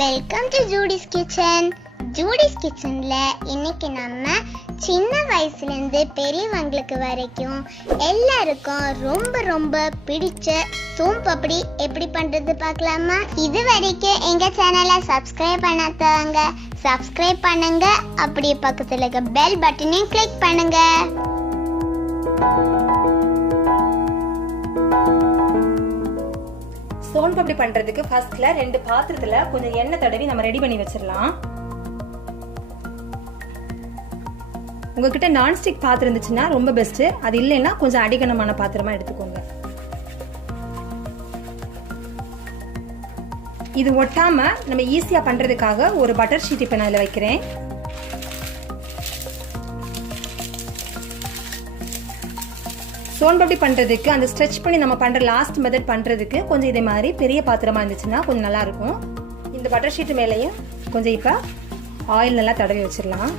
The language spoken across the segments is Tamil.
Welcome to Judy's kitchen. Judy's கிச்சன்ல இன்னைக்கு நம்ம சின்ன வயசுல இருந்து பெரியவங்களுக்கு வரைக்கும் எல்லாருக்கும் ரொம்ப ரொம்ப பிடிச்ச சோன் பப்படி எப்படி பண்றது பார்க்கலாமா? இது வரைக்கும் எங்க சேனலை சப்ஸ்கிரைப் பண்ணாதவங்க சப்ஸ்கிரைப் பண்ணுங்க, அப்படியே பக்கத்துல இருக்க பெல் பட்டனையும் கிளிக் பண்ணுங்க. சோன் பப்படி பண்றதுக்கு ஃபர்ஸ்ட்ல 2 பாத்திரத்துல கொஞ்சம் எண்ணெய் தடவி நம்ம ரெடி பண்ணி வச்சிடலாம். உங்ககிட்ட நான்ஸ்டிக் பாத்திரம் இருந்துச்சுன்னா ரொம்ப பெஸ்ட், அது இல்லைன்னா கொஞ்சம் அடிகனமான பாத்திரமா எடுத்துக்கோங்க. இது ஒட்டாம நம்ம ஈஸியா பண்றதுக்காக ஒரு பட்டர் ஷீட் இப்ப நான் இதுல வைக்கிறேன். சோன் பப்படி பண்றதுக்கு அந்த ஸ்ட்ரெச் பண்ணி நம்ம பண்ற லாஸ்ட் மெத்தட் பண்றதுக்கு கொஞ்சம் இதே மாதிரி பெரிய பாத்திரமா இருந்துச்சுன்னா கொஞ்சம் நல்லா இருக்கும். இந்த பட்டர் ஷீட் மேலேயும் கொஞ்சம் இப்ப ஆயில் நல்லா தடவி வச்சிடலாம்.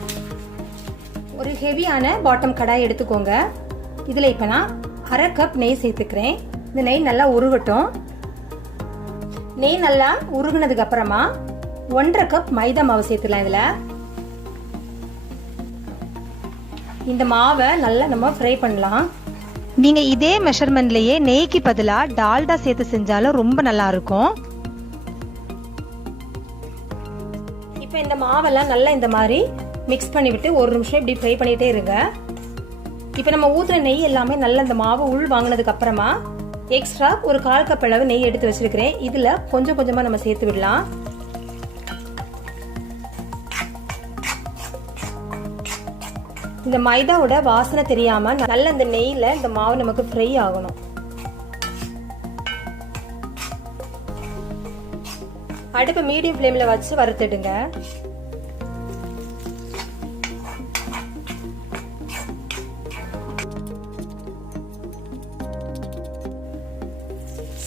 ஒரு ஹெவியான பாட்டம் கடாய் எடுத்துக்கோங்க. இதுல இப்ப நான் 1/2 கப் நெய் சேர்த்துக்கிறேன். இந்த நெய் நல்லா உருகட்டும். நெய் நல்லா உருகுனதுக்கு அப்புறமா 1/2 கப் மைதா மாவு சேர்த்துக்கலாம். இதுல இந்த மாவை நல்லா நம்ம ஃப்ரை பண்ணலாம். நீங்க இதே மெஷர்மெண்ட்லயே நெய்க்கு பதிலா டால்டா சேர்த்து செஞ்சாலும் ரொம்ப நல்லா இருக்கும். இப்ப இந்த மாவெல்லாம் நல்லா இந்த மாதிரி மிக்ஸ் பண்ணி விட்டு 1 நிமிஷம் இப்படி ஃப்ரை பண்ணிட்டே இருங்க. இப்ப நம்ம ஊத்துற நெய் எல்லாமே நல்லா இந்த மாவு உள் வாங்கினதுக்கு அப்புறமா எக்ஸ்ட்ரா ஒரு 1/4 கப் அளவு நெய் எடுத்து வச்சிருக்கிறேன். இதுல கொஞ்சம் கொஞ்சமா நம்ம சேர்த்து விடலாம். இந்த மைதாவோட வாசனை தெரியாம நல்ல இந்த நெய்ல இந்த மாவு நமக்கு ஃப்ரை ஆகணும். அடுப்பு மீடியம் ஃப்ளேம்ல வச்சு வறுத்துடுங்க.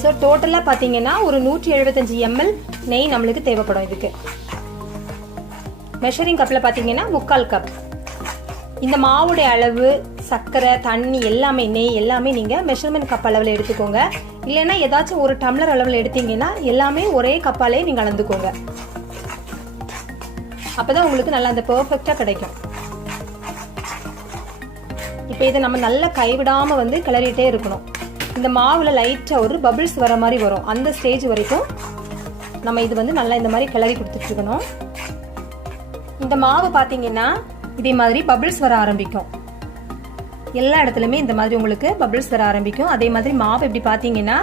சோ டோட்டலா பாத்தீங்கன்னா ஒரு 175 ml நெய் நம்மளுக்கு தேவைப்படும். இதுக்கு மெஷரிங் கப்ல பாத்தீங்கன்னா 3/4 கப். இந்த மாவுடைய அளவு, சர்க்கரை, தண்ணி எல்லாமே, நெய் எல்லாமே நீங்க மெஷர்மெண்ட் கப் அளவில் எடுத்துக்கோங்க. இல்லைன்னா ஏதாச்சும் ஒரு டம்ளர் அளவில் எடுத்தீங்கன்னா எல்லாமே ஒரே கப்பாலே நீங்க அளந்துக்கோங்க. அப்பதான் உங்களுக்கு நல்லா அந்த பெர்ஃபெக்டா கிடைக்கும். இப்ப இதை நம்ம நல்லா கைவிடாம கிளறிட்டே இருக்கணும். இந்த மாவுல லைட்டா ஒரு பபிள்ஸ் வர மாதிரி வரும். அந்த ஸ்டேஜ் வரைக்கும் நம்ம இது நல்லா இந்த மாதிரி கிளறி கொடுத்துட்டு இருக்கணும். இந்த மாவு பாத்தீங்கன்னா இதே மாதிரி பபிள்ஸ் வர ஆரம்பிக்கும். எல்லா இடத்துலயுமே இந்த மாதிரி உங்களுக்கு பபிள்ஸ் வர ஆரம்பிக்கும். அதே மாதிரி மாவு எப்படி பாத்தீங்கன்னா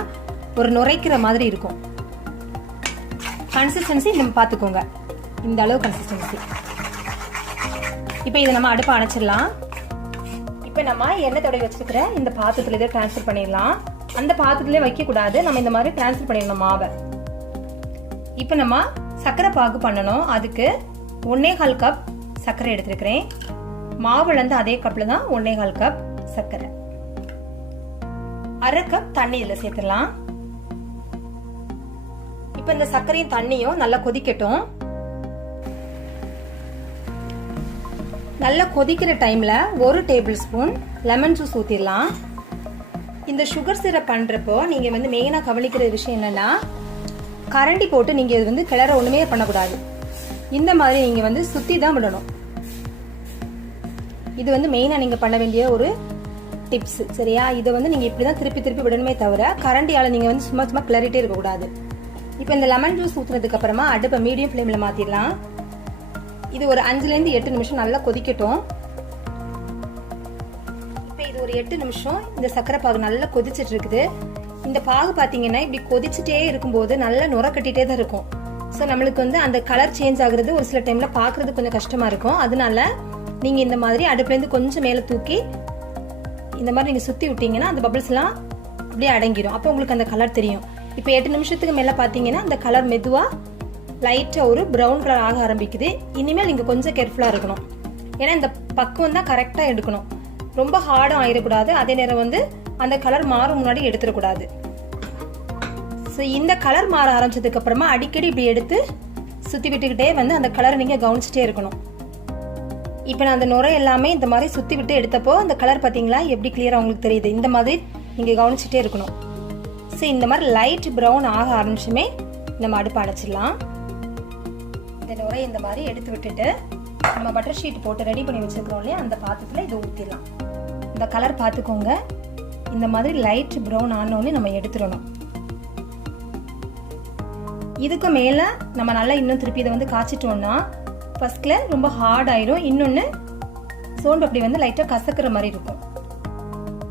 ஒரு நுரைக்கிற மாதிரி இருக்கும். கன்சிஸ்டன்சி நம்ம பாத்துக்கோங்க, இந்த அளவு கன்சிஸ்டன்சி. இப்ப இதை நம்ம அடுப்பை அணைச்சிடலாம். இப்ப நம்ம எண்ணெய் தடவி வச்சிருக்கிற இந்த பாத்திரத்துல இதை டிரான்ஸ்ஃபர் பண்ணிடலாம். அந்த பாத்திரத்திலே வைக்க கூடாது, நம்ம இந்த மாதிரி டிரான்ஸ்ஃபர் பண்ணிடணும் மாவை. இப்ப நம்ம சர்க்கரை பாகு பண்ணணும். அதுக்கு 1/4 கப் சர்க்கரை எடுத்துருக்கிறேன். மாவுல இருந்து அதே கப்ல தான் 1/4 கப் சர்க்கரை. 1/2 கப் தண்ணி இதுல சேர்த்துடலாம். இப்ப இந்த சர்க்கரையும் தண்ணியும் நல்லா கொதிக்கட்டும். நல்லா கொதிக்கிற டைம்ல 1 டேபிள் ஸ்பூன் லெமன் ஜூஸ் ஊத்திடலாம். இந்த சுகர் சிரப் பண்றப்போ நீங்க மெயினா கவனிக்கிற விஷயம் என்னன்னா, கரண்டி போட்டு நீங்க இது கிளற ஒண்ணுமே பண்ணக்கூடாது. இந்த மாதிரி நீங்க சுத்தி தான் விடணும். இது மெயினா நீங்க பண்ண வேண்டிய ஒரு டிப்ஸ், சரியா? இதை நீங்க இப்படிதான் திருப்பி திருப்பி விடணுமே தவிர கரண்டியால நீங்க சும்மா சும்மா கிளறிட்டே இருக்க கூடாது. இப்ப இந்த லெமன் ஜூஸ் ஊத்துனதுக்கு அப்புறமா அடுப்பை மீடியம் ஃப்ளேம்ல மாத்திடலாம். இது ஒரு 5ல இருந்து 8 நிமிஷம் நல்லா கொதிக்கட்டும். இப்ப இது ஒரு 8 நிமிஷம் இந்த சர்க்கரை பாகு நல்லா கொதிச்சிட்டு இருக்குது. இந்த பாகு பாத்தீங்கன்னா இப்படி கொதிச்சுட்டே இருக்கும்போது நல்லா நுர கட்டிட்டே தான் இருக்கும். ஸோ நம்மளுக்கு அந்த கலர் சேஞ்ச் ஆகுறது ஒரு சில டைம்ல பாக்குறது கொஞ்சம் கஷ்டமா இருக்கும். அதனால நீங்க இந்த மாதிரி அடுப்புல இருந்து கொஞ்சம் மேல தூக்கி இந்த மாதிரி நீங்க சுத்தி விட்டீங்கன்னா அந்த பபிள்ஸ் எல்லாம் அப்படியே அடங்கிடும். அப்போ உங்களுக்கு அந்த கலர் தெரியும். இப்போ 8 நிமிஷத்துக்கு மேல பாத்தீங்கன்னா அந்த கலர் மெதுவா லைட்டா ஒரு பிரவுன் கலர் ஆக ஆரம்பிக்குது. இனிமேல் நீங்க கொஞ்சம் கேர்ஃபுல்லா இருக்கணும். ஏன்னா இந்த பக்குவம் தான் கரெக்டா எடுக்கணும். ரொம்ப ஹார்டும் ஆயிடக்கூடாது. அதே நேரம் அந்த கலர் மாறும் முன்னாடி எடுத்துடக்கூடாது. ஸோ இந்த கலர் மாற ஆரம்பிச்சதுக்கு அப்புறமா அடிக்கடி இப்படி எடுத்து சுத்தி விட்டுக்கிட்டே அந்த கலரை நீங்க கவனிச்சுட்டே இருக்கணும். இப்ப நான் அந்த நுரை எல்லாமே இந்த மாதிரி சுத்தி விட்டு எடுத்தப்போ அந்த கலர் பாத்தீங்களா எப்படி கிளியரா உங்களுக்கு தெரியுது. இந்த மாதிரி நீங்க கவனிச்சுட்டே இருக்கணும். ஸோ இந்த மாதிரி லைட் ப்ரௌன் ஆக ஆரம்பிச்சுமே நம்ம அடுப்பு அடைச்சிடலாம். இந்த நுரை இந்த மாதிரி எடுத்து விட்டுட்டு நம்ம பட்டர் ஷீட் போட்டு ரெடி பண்ணி வச்சிருக்கிறோம் இல்லையா, அந்த பாத்திரத்தில் இதை ஊற்றிடலாம். இந்த கலர் பார்த்துக்கோங்க, இந்த மாதிரி லைட் ப்ரௌன் ஆனோடனே நம்ம எடுத்துடணும். இதுக்கு மேலே நம்ம நல்லா இன்னும் திருப்பி இதை வந்து காய்ச்சிட்டோம்னா ஃபர்ஸ்ட்ல ரொம்ப ஹார்ட் ஆயிரும், இன்னொன்று சோன் பப்டி வந்து லைட்டாக கசக்கிற மாதிரி இருக்கும்.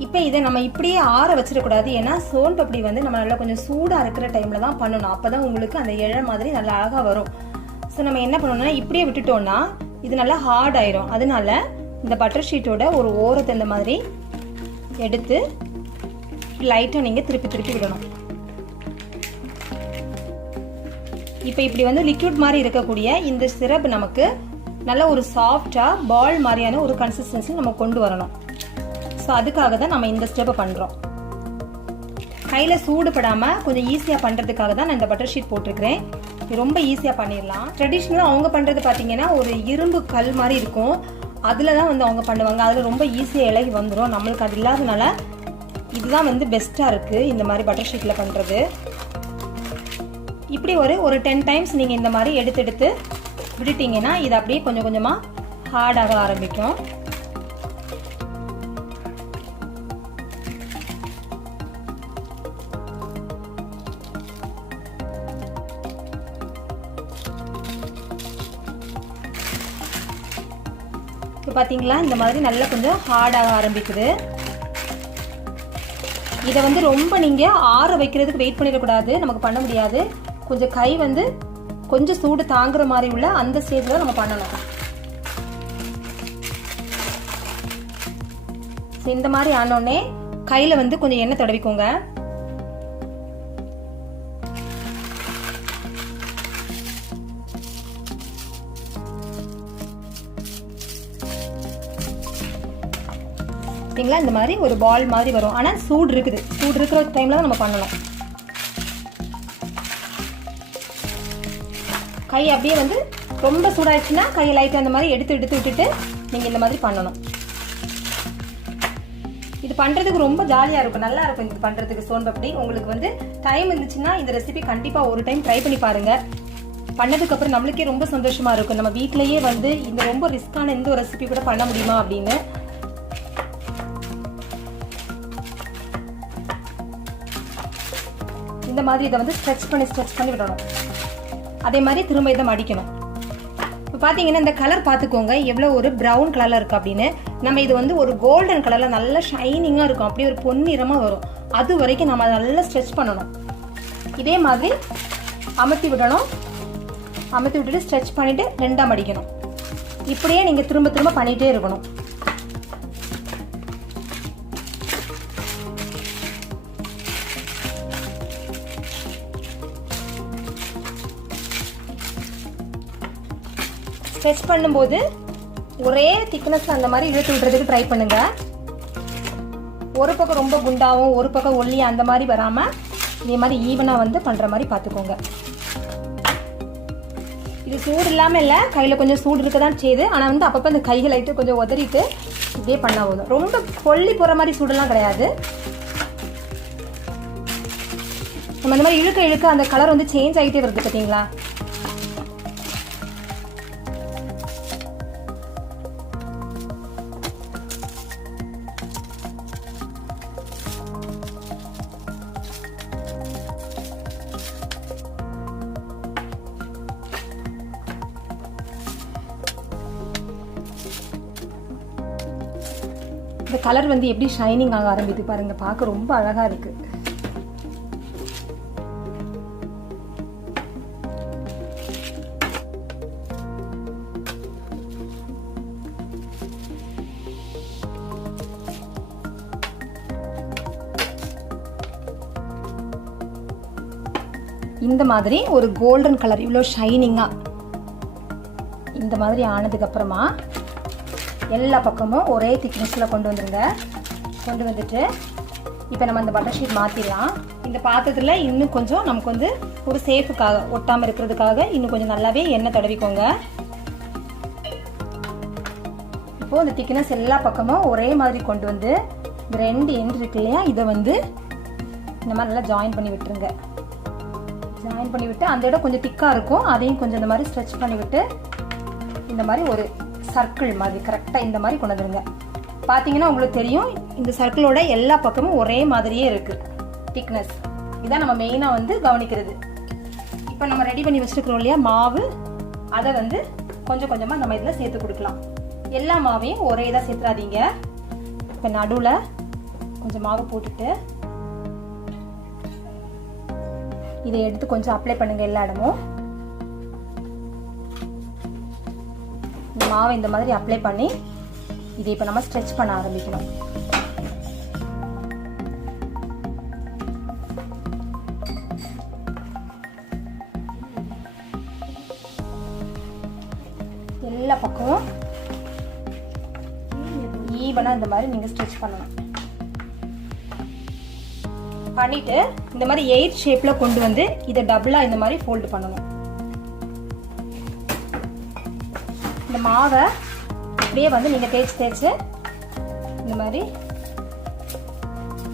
இப்போ இதை நம்ம இப்படியே ஆற வச்சிடக்கூடாது, ஏன்னா சோன் பப்டி வந்து நம்ம நல்லா கொஞ்சம் சூடாக இருக்கிற டைமில் தான் பண்ணணும். அப்போ தான் உங்களுக்கு அந்த இழை மாதிரி நல்லா அழகாக வரும். ஸோ நம்ம என்ன பண்ணணும்னா இப்படியே விட்டுட்டோம்னா இது நல்லா ஹார்ட் ஆயிரும். அதனால இந்த பட்டர் ஷீட்டோட ஒரு ஓரத்தை இந்த மாதிரி எடுத்து லைட்டாக நீங்கள் திருப்பி திருப்பி விடணும். இப்போ இப்படி வந்து லிக்விட் மாதிரி இருக்கக்கூடிய இந்த சிரப் நமக்கு நல்ல ஒரு சாஃப்டாக பால் மாதிரியான ஒரு கன்சிஸ்டன்சி நம்ம கொண்டு வரணும். ஸோ அதுக்காக தான் நம்ம இந்த ஸ்டெப்பை பண்ணுறோம். கையில் சூடுபடாமல் கொஞ்சம் ஈஸியாக பண்ணுறதுக்காக தான் நான் இந்த பட்டர் ஷீட் போட்டிருக்கிறேன். ரொம்ப ஈஸியாக பண்ணிடலாம். ட்ரெடிஷ்னலாக அவங்க பண்ணுறது பார்த்தீங்கன்னா ஒரு இரும்பு கல் மாதிரி இருக்கும், அதில் தான் வந்து அவங்க பண்ணுவாங்க. அதில் ரொம்ப ஈஸியாக இலகி வந்துடும். நம்மளுக்கு அது இல்லாதனால இதுதான் வந்து பெஸ்ட்டாக இருக்குது இந்த மாதிரி பட்டர் ஷீட்டில் பண்ணுறது. இப்படி ஒரு 10 டைம்ஸ் நீங்கள் இந்த மாதிரி எடுத்து விட்டுட்டீங்கன்னா இது அப்படியே கொஞ்சம் கொஞ்சமாக ஹார்டாக ஆரம்பிக்கும். இப்போ பார்த்தீங்களா இந்த மாதிரி நல்லா கொஞ்சம் ஹார்டாக ஆரம்பிக்குது. இதை வந்து ரொம்ப நீங்கள் ஆற வைக்கிறதுக்கு வெயிட் பண்ணிடக்கூடாது, நமக்கு பண்ண முடியாது. கொஞ்சம் கை வந்து கொஞ்சம் சூடு தாங்குற மாதிரி உள்ள அந்த ஸ்டேஜில் நம்ம பண்ணணும். இந்த மாதிரி ஆனோடனே கையில் வந்து கொஞ்சம் எண்ணெய் தடவிக்கோங்க. பார்த்தீங்களா இந்த மாதிரி ஒரு பால் மாதிரி வரும். ஆனால் சூடு இருக்குது, சூடு இருக்கிற டைமில் தான் நம்ம பண்ணணும். கை அப்படியே வந்து ரொம்ப சூடாயிடுச்சுன்னா கையை லைட்டாக அந்த மாதிரி எடுத்து விட்டுட்டு நீங்கள் இந்த மாதிரி பண்ணணும். இது பண்ணுறதுக்கு ரொம்ப ஜாலியாக இருக்கும், நல்லா இருக்கும் இது பண்ணுறதுக்கு சோன் பப்டி. உங்களுக்கு வந்து டைம் இருந்துச்சுன்னா இந்த ரெசிபி கண்டிப்பாக ஒரு டைம் ட்ரை பண்ணி பாருங்கள். பண்ணதுக்கப்புறம் நம்மளுக்கே ரொம்ப சந்தோஷமாக இருக்கும், நம்ம வீட்டிலேயே வந்து இந்த ரொம்ப ரிஸ்க்கான இந்த ஒரு ரெசிபி கூட பண்ண முடியுமா அப்படின்னு. இந்த மாதிரி இதை வந்து ஸ்ட்ரெச் பண்ணி விடணும். அதே மாதிரி திரும்ப இதை மடிக்கணும். இப்போ பார்த்தீங்கன்னா இந்த கலர் பார்த்துக்கோங்க எவ்வளோ ஒரு ப்ரௌன் கலரில் இருக்குது அப்படின்னு. நம்ம இது வந்து ஒரு கோல்டன் கலரில் நல்லா ஷைனிங்காக இருக்கும், அப்படியே ஒரு பொன்னிறமாக வரும். அது வரைக்கும் நம்ம அதை நல்லா ஸ்ட்ரெச் பண்ணணும். இதே மாதிரி அமுத்தி விடணும். அமுத்தி விட்டுட்டு ஸ்ட்ரெச் பண்ணிவிட்டு ரெண்டாக மடிக்கணும். இப்படியே நீங்கள் திரும்ப திரும்ப பண்ணிகிட்டே இருக்கணும். ஸ்ட்ரெச் பண்ணும்போது ஒரே திக்னஸ் அந்த மாதிரி இழுத்து விடுறதுக்கு ட்ரை பண்ணுங்க. ஒரு பக்கம் ரொம்ப குண்டாவும் ஒரு பக்கம் ஒல்லியாக அந்த மாதிரி வராமல் இதே மாதிரி ஈவனாக வந்து பண்ணுற மாதிரி பார்த்துக்கோங்க. இது சூடு இல்லாமல் இல்லை, கையில் கொஞ்சம் சூடு இருக்க தான் செய்யுது. ஆனால் வந்து அப்பப்போ இந்த கைகள் லைட்டு கொஞ்சம் உதறிட்டு இதே பண்ணால் போதும். ரொம்ப கொல்லி போகிற மாதிரி சூடெல்லாம் கிடையாது. நம்ம இந்த மாதிரி இழுக்க இழுக்க அந்த கலர் வந்து சேஞ்ச் ஆகிட்டே வருது பார்த்தீங்களா. இந்த கலர் வந்து எப்படி ஷைனிங் ஆக ஆரம்பித்து பாருங்க, பார்க்க ரொம்ப அழகா இருக்கு. இந்த மாதிரி ஒரு கோல்டன் கலர் இவ்வளோ ஷைனிங்கா இந்த மாதிரி ஆனதுக்கு அப்புறமா எல்லா பக்கமும் ஒரே திக்னஸில் கொண்டு வந்துருங்க. கொண்டு வந்துட்டு இப்போ நம்ம அந்த பட்டர் ஷீட் மாற்றிடலாம். இந்த பாத்திரத்தில் இன்னும் கொஞ்சம் நமக்கு வந்து ஒரு சேஃபுக்காக ஒட்டாமல் இருக்கிறதுக்காக இன்னும் கொஞ்சம் நல்லாவே எண்ணெய் தடவிக்கோங்க. இப்போது இந்த திக்னஸ் எல்லா பக்கமும் ஒரே மாதிரி கொண்டு வந்து இந்த 2 எண்ட் இருக்கு இல்லையா, இதை வந்து இந்த மாதிரி நல்லா ஜாயின் பண்ணி விட்டுருங்க. ஜாயின் பண்ணி விட்டு அந்த இடம் கொஞ்சம் திக்காக இருக்கும், அதையும் கொஞ்சம் இந்த மாதிரி ஸ்ட்ரெச் பண்ணி விட்டு இந்த மாதிரி ஒரு சர்க்கிள் மாதிரி கரெக்டாக இந்த மாதிரி கொண்டு வந்துருங்க. பார்த்தீங்கன்னா உங்களுக்கு தெரியும், இந்த சர்க்கிளோட எல்லா பக்கமும் ஒரே மாதிரியே இருக்குது திக்னஸ். இதான் நம்ம மெயினாக வந்து கவனிக்கிறது. இப்போ நம்ம ரெடி பண்ணி வச்சுருக்கிறோம் இல்லையா மாவு, அதை வந்து கொஞ்சம் கொஞ்சமாக நம்ம இதில் சேர்த்து கொடுக்கலாம். எல்லா மாவையும் ஒரே இதாக சேர்த்துறாதீங்க. இப்போ நடுவில் கொஞ்சம் மாவு போட்டுட்டு இதை எடுத்து கொஞ்சம் அப்ளை பண்ணுங்க எல்லா இடமும். இந்த மாவை இந்த மாதிரி அப்ளை பண்ணி இதை இப்போ நம்ம ஸ்ட்ரெச் பண்ண ஆரம்பிக்கணும். எல்லா பக்கமும் ஈவனா இந்த மாதிரி நீங்க ஸ்ட்ரெச் பண்ணணும். பண்ணிட்டு இந்த மாதிரி 8 ஷேப்ல கொண்டு வந்து இதை டபுளா இந்த மாதிரி ஃபோல்ட் பண்ணணும். இந்த மாவை அப்படியே வந்து நீங்க தேய்ச்சு இந்த மாதிரி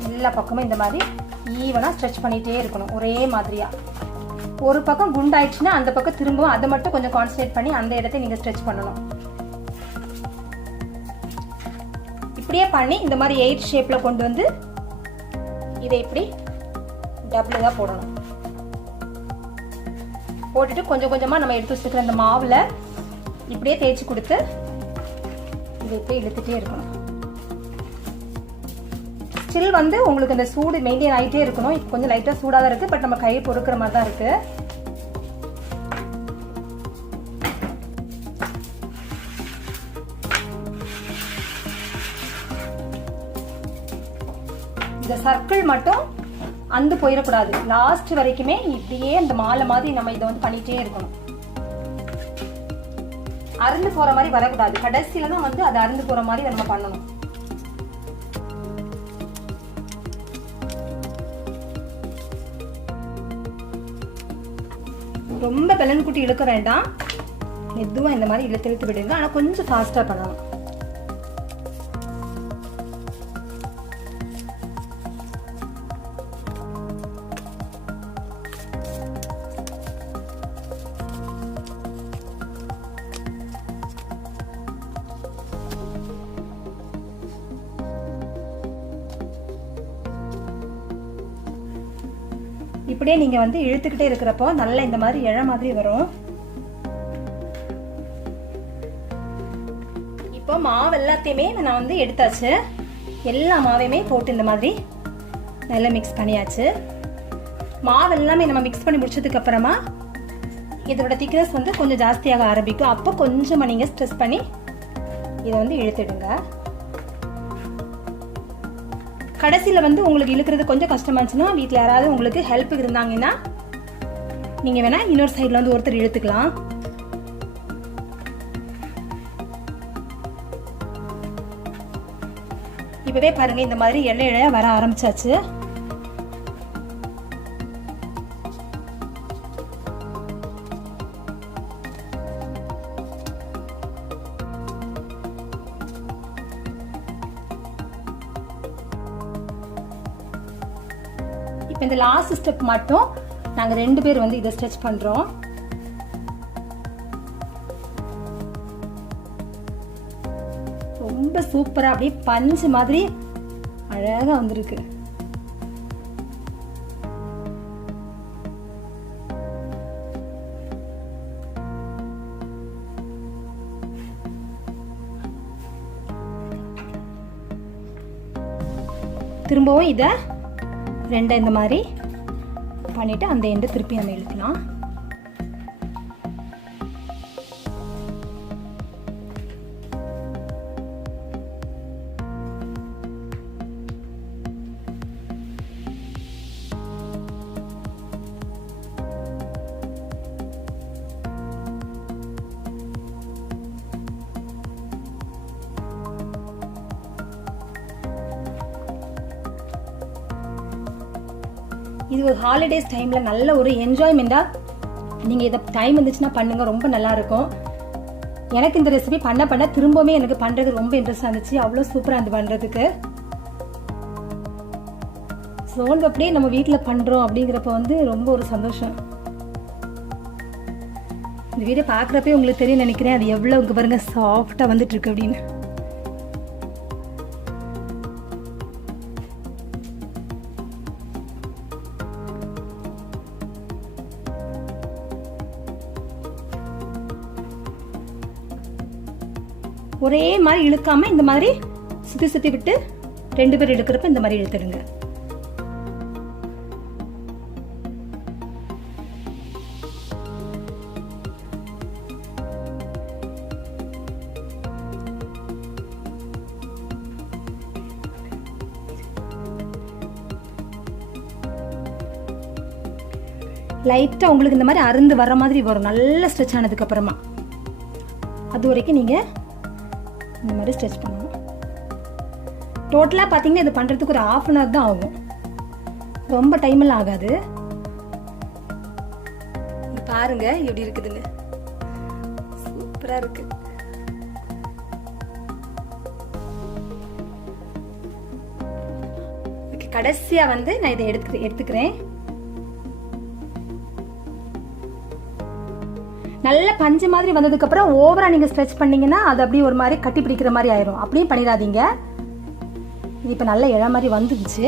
எல்லா பக்கமும் இந்த மாதிரி ஈவனா ஸ்ட்ரெச் பண்ணிட்டே இருக்கணும் ஒரே மாதிரியா. ஒரு பக்கம் குண்டாயிடுச்சுன்னா அந்த பக்கம் திரும்பவும் அதை மட்டும் கொஞ்சம் கான்சன்ட்ரேட் பண்ணி அந்த இடத்தை நீங்க ஸ்ட்ரெச் பண்ணணும். இப்படியே பண்ணி இந்த மாதிரி 8 ஷேப்ல கொண்டு வந்து இதை இப்படி டபுள் தான் போடணும். போட்டுட்டு கொஞ்சம் கொஞ்சமா நம்ம எடுத்து வச்சுக்கிற இந்த மாவுல இப்படியே தேய்ச்சி கொடுத்து இதை இப்படி இழுத்துட்டே இருக்கணும். ஸ்டில் வந்து உங்களுக்கு இந்த சூடு மெயின்டைன் ஆகிட்டே இருக்கணும். இப்போ கொஞ்சம் லைட்டா சூடாக தான் இருக்கு, பட் நம்ம கையை பொறுக்கிற மாதிரி தான் இருக்கு. இந்த சர்க்கிள் மட்டும் அந்து போயிடக்கூடாது. லாஸ்ட் வரைக்குமே இப்படியே அந்த மாலை மாதிரி நம்ம இதை வந்து பண்ணிட்டே இருக்கணும். அறுந்து போற மாதிரி வரக்கூடாது. கடைசியில தான் வந்து அது அறுந்து போற மாதிரி நம்ம பண்ணணும். ரொம்ப பெலன் குட்டி இழுக்க வேண்டாம், மெதுவா இந்த மாதிரி இழுத்து விடுங்க. ஆனா கொஞ்சம் ஃபாஸ்டா பண்ணணும். இப்படியே நீங்க வந்து இழுத்துக்கிட்டே இருக்கிறப்போ நல்லா இந்த மாதிரி இழை மாதிரி வரும். இப்போ மாவு எல்லாத்தையுமே நான் வந்து எடுத்தாச்சு. எல்லா மாவையுமே போட்டு இந்த மாதிரி நல்லா மிக்ஸ் பண்ணியாச்சு. மாவு எல்லாமே நம்ம மிக்ஸ் பண்ணி முடிச்சதுக்கு அப்புறமா இதோட திக்னஸ் வந்து கொஞ்சம் ஜாஸ்தியாக ஆரம்பிக்கும். அப்போ கொஞ்சமா நீங்க ஸ்ட்ரெஸ் பண்ணி இதை வந்து இழுத்துடுங்க. கடைசியில வந்து உங்களுக்கு இழுக்கிறது கொஞ்சம் கஷ்டமா இருந்துச்சுன்னா வீட்டில் யாராவது உங்களுக்கு ஹெல்ப்புக்கு இருந்தாங்கன்னா நீங்க வேணா இன்னொரு சைட்ல வந்து ஒருத்தர் இழுத்துக்கலாம். இப்பவே பாருங்க இந்த மாதிரி இழை இழையா வர ஆரம்பிச்சாச்சு. இப்போ இந்த லாஸ்ட் ஸ்டெப் மட்டும் நாங்க 2 பேர் வந்து இதை ஸ்ட்ரெச் பண்றோம். ரொம்ப சூப்பரா அப்படியே பஞ்சு மாதிரி அழகா வந்திருக்கு. திரும்பவும் இதை 2 இந்த மாதிரி பண்ணிட்டு அந்த எண்டை திருப்பி நம்ம இழுக்கலாம். இது ஒரு ஹாலிடேஸ் டைம்ல நல்ல ஒரு என்ஜாய்மெண்டா நீங்க இதை டைம் இருந்துச்சுன்னா பண்ணுங்க, ரொம்ப நல்லா இருக்கும். எனக்கு இந்த ரெசிபி பண்ண திரும்பவுமே எனக்கு பண்றது ரொம்ப இன்ட்ரெஸ்டா இருந்துச்சு. அவ்வளவு சூப்பரா இருந்து பண்றதுக்கு. சோன் பப்டி நம்ம வீட்டுல பண்றோம் அப்படிங்கிறப்ப வந்து ரொம்ப ஒரு சந்தோஷம். இந்த வீடியோ பார்க்குறப்பே உங்களுக்கு தெரியும் நினைக்கிறேன் அது எவ்வளோ இங்கே பாருங்க சாஃப்டாக வந்துட்டு இருக்கு அப்படின்னு. ஒரே மாதிரி இழுக்காம இந்த மாதிரி சுற்றி சுற்றி விட்டு 2 பேர் இழுக்கிறப்ப இந்த மாதிரி இழுத்துடுங்க. லைட்டா உங்களுக்கு இந்த மாதிரி அருந்து வர மாதிரி வரும். நல்ல ஸ்ட்ரெச் ஆனதுக்கு அப்புறமா அது வரைக்கும் நீங்க இந்த மாதிரி ஸ்ட்ரெச் பண்ணணும். டோட்டலா பாத்தீங்கன்னா இது பண்றதுக்கு ஒரு 1/2 hour தான் ஆகும். ரொம்ப டைம் எல்லாம் ஆகாது. பாருங்க எப்படி இருக்குதுன்னு. சூப்பரா இருக்கு. கடைசியா வந்து நான் இதை எடுத்துக்கிறேன். நல்ல பஞ்சு மாதிரி வந்ததுக்கு அப்புறம் ஓவரா நீங்க ஸ்ட்ரெச் பண்ணீங்கன்னா அது அப்படியே ஒரு மாதிரி கட்டி பிடிக்கிற மாதிரி ஆயிரும். அப்படியே பண்ணிடாதீங்க. இது இப்ப நல்ல இழ மாதிரி வந்துருச்சு.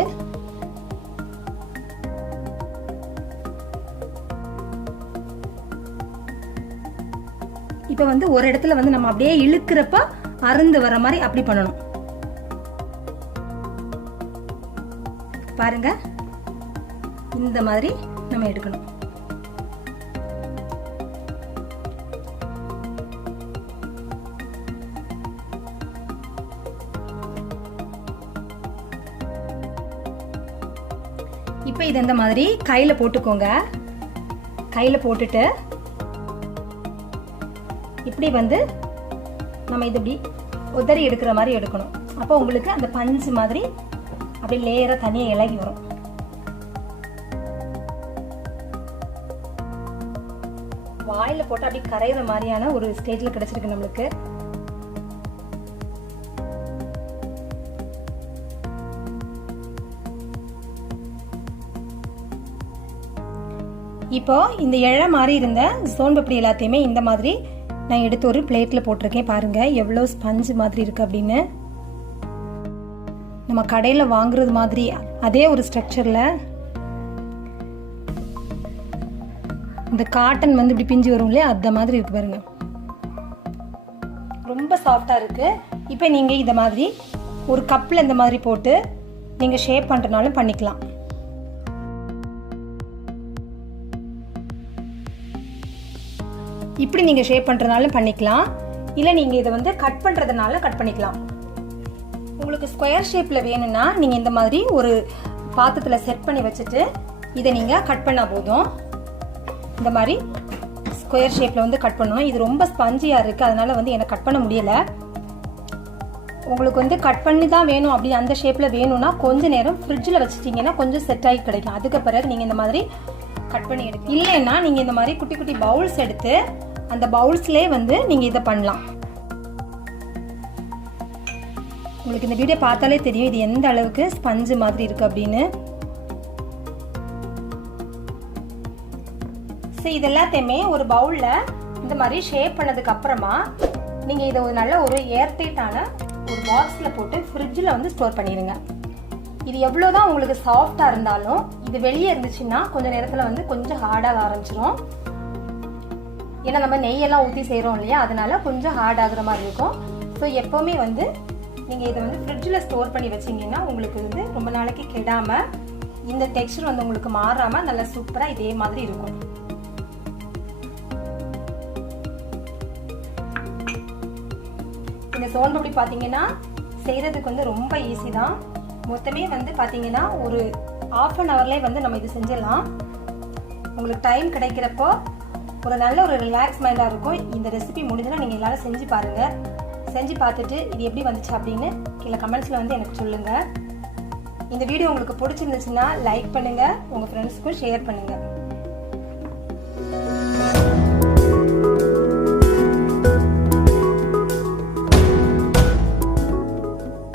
இப்ப வந்து ஒரு இடத்துல வந்து நம்ம அப்படியே இழுக்கிறப்ப அருந்து வர மாதிரி அப்படி பண்ணணும். பாருங்க இந்த மாதிரி நம்ம எடுக்கணும். இப்போ இது இந்த மாதிரி கையில போட்டுக்கோங்க. கையில போட்டுட்டு இப்படி வந்து நம்ம இது இப்படி உதறி எடுக்கிற மாதிரி எடுக்கணும். அப்போ உங்களுக்கு அந்த பஞ்சு மாதிரி அப்படி லேயரா தனியா இலகி வரும். வாயில போட்டு அப்படி கரையிற மாதிரியான ஒரு ஸ்டேஜ்ல கிடைச்சிருக்கு நம்மளுக்கு. இப்போ இந்த இழை மாதிரி இருந்த சோன் பப்டி எல்லாத்தையுமே இந்த மாதிரி நான் எடுத்து ஒரு பிளேட்ல போட்டிருக்கேன். பாருங்க எவ்வளவு ஸ்பஞ்சு மாதிரி இருக்கு அப்படின்னு. நம்ம கடையில வாங்குறது மாதிரி அதே ஒரு ஸ்ட்ரக்சர்ல இந்த காட்டன் வந்து இப்படி பிஞ்சு வரும் இல்லையா, அந்த மாதிரி இருக்கு பாருங்க. ரொம்ப சாஃப்டா இருக்கு. இப்போ நீங்க இந்த மாதிரி ஒரு கப்ல இந்த மாதிரி போட்டு நீங்க ஷேப் பண்றதுனாலும் பண்ணிக்கலாம். இப்படி நீங்க ஷேப் பண்றதுனாலும் பண்ணிக்கலாம். இல்ல நீங்க இதை வந்து கட் பண்றதுனால கட் பண்ணிக்கலாம். உங்களுக்கு ஸ்கொயர் ஷேப்ல வேணும்னா நீங்க இந்த மாதிரி ஒரு பாத்திரத்துல செட் பண்ணி வச்சுட்டு இதை நீங்க கட் பண்ணா போதும். இந்த மாதிரி ஸ்கொயர் ஷேப்ல வந்து கட் பண்ணணும். இது ரொம்ப ஸ்பஞ்சியா இருக்கு, அதனால வந்து எனக்கு கட் பண்ண முடியல. உங்களுக்கு வந்து கட் பண்ணி தான் வேணும் அப்படி அந்த ஷேப்ல வேணும்னா கொஞ்ச நேரம் ஃப்ரிட்ஜில் வச்சுட்டீங்கன்னா கொஞ்சம் செட் ஆகி கிடைக்கும். அதுக்கு பிறகு நீங்க இந்த மாதிரி கட் பண்ணி எடுக்க. இல்லைன்னா நீங்க இந்த மாதிரி குட்டி குட்டி பவுல்ஸ் எடுத்து அந்த பவுல்ஸ்லயே வந்து நீங்க இதை பண்ணலாம். உங்களுக்கு இந்த வீடியோ பார்த்தாலே தெரியும் இது எந்த அளவுக்கு ஸ்பஞ்சு மாதிரி இருக்கு அப்படின்னு. இது எல்லாத்தையுமே ஒரு பவுல்ல இந்த மாதிரி ஷேப் பண்ணதுக்கு அப்புறமா நீங்க இதை ஒரு நல்ல ஒரு ஏர்டைட்டான ஒரு பாக்ஸ்ல போட்டு ஃப்ரிட்ஜில் வந்து ஸ்டோர் பண்ணிடுங்க. இது எவ்வளவுதான் உங்களுக்கு சாஃப்டா இருந்தாலும் இது வெளியே இருந்துச்சுன்னா கொஞ்ச நேரத்துல வந்து கொஞ்சம் ஹார்டாக ஆரம்பிச்சிடும். ஏன்னா நம்ம நெய்யெல்லாம் ஊற்றி செய்கிறோம் இல்லையா, அதனால கொஞ்சம் ஹார்ட் ஆகுற மாதிரி இருக்கும். ஸோ எப்போவுமே வந்து நீங்கள் இதை வந்து ஃப்ரிட்ஜில் ஸ்டோர் பண்ணி வச்சிங்கன்னா உங்களுக்கு வந்து ரொம்ப நாளைக்கு கெடாமல் இந்த டெக்ஸ்சர் வந்து உங்களுக்கு மாறாமல் நல்லா சூப்பராக இதே மாதிரி இருக்கும். இந்த சோன் பப்டி பார்த்தீங்கன்னா செய்கிறதுக்கு வந்து ரொம்ப ஈஸி தான். மொத்தமே வந்து பார்த்தீங்கன்னா ஒரு 1/2 hourலேயே வந்து நம்ம இது செஞ்சிடலாம். உங்களுக்கு டைம் கிடைக்கிறப்போ ஒரு நல்ல ஒரு ரிலாக்ஸ் மைண்டாக இருக்கும். இந்த ரெசிபி முடிஞ்சுன்னா நீங்கள் எல்லாரும் செஞ்சு பாருங்கள். செஞ்சு பார்த்துட்டு இது எப்படி வந்துச்சு அப்படின்னு கீழே கமெண்ட்ஸில் வந்து எனக்கு சொல்லுங்கள். இந்த வீடியோ உங்களுக்கு பிடிச்சிருந்துச்சுன்னா லைக் பண்ணுங்கள், உங்கள் ஃப்ரெண்ட்ஸ்க்கும் ஷேர் பண்ணுங்கள்.